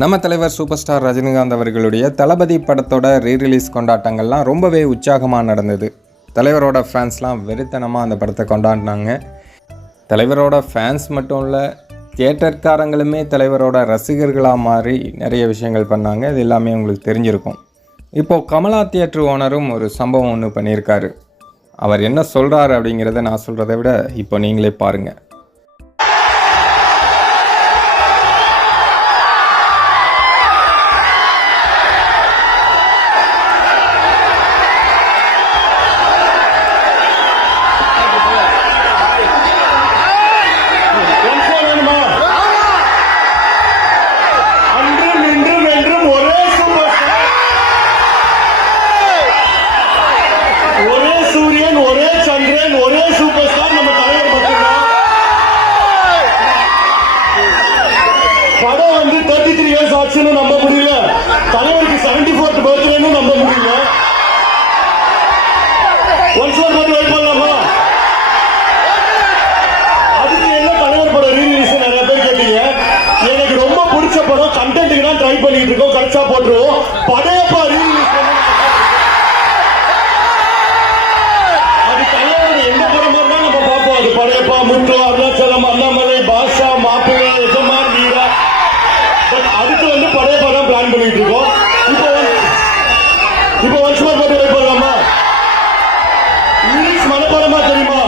நம்ம தலைவர் super star Rajinikanth அவர்களுடைய தளபதி படத்தோட ரீரிலீஸ் கொண்டாட்டங்கள்லாம் ரொம்பவே உற்சாகமாக நடந்தது. தலைவரோட ஃபேன்ஸ்லாம் வெறித்தனமாக அந்த படத்தை கொண்டாடினாங்க. தலைவரோட ஃபேன்ஸ் மட்டும் இல்லை தியேட்டர்காரங்களுமே தலைவரோட ரசிகர்களாக மாறி நிறைய விஷயங்கள் பண்ணாங்க. இது எல்லாமே உங்களுக்கு தெரிஞ்சிருக்கும். இப்போது கமலா தியேட்டர் ஓனரும் ஒரு சம்பவம் ஒன்று பண்ணியிருக்காரு. அவர் என்ன சொல்கிறாரு அப்படிங்கிறத நான் சொல்கிறத விட இப்போ நீங்களே பாருங்கள் படம் வந்து தேர்ட்டி த்ரீ இயர்ஸ் ஆச்சுன்னு நம்ப முடியல. தலைவருக்கு செவன்டி ஃபோர்த் பர்த்டேன்னு நம்ப முடியல. ஒன்ஸ் ஒரு மட்டும் வெயிட் பண்ணலாமா? அதுக்கு என்ன தலைவர் படம் ரீலீஸ் நிறைய பேர் கேட்டீங்க. எனக்கு ரொம்ப பிடிச்ச படம் கண்டென்ட்டுக்கு தான் ட்ரை பண்ணிட்டு இருக்கோம். கடைசா போட்டுருவோம். படையப்பா ரீலீஸ் அது தலைவர் எந்த படமா இருந்தா நம்ம பார்ப்போம். அது படையப்பா முத்து இப்ப ஒன்ஸ் போட்டு வெயிட் இங்கிலீஷ் மனப்பாடமா தெரியுமா?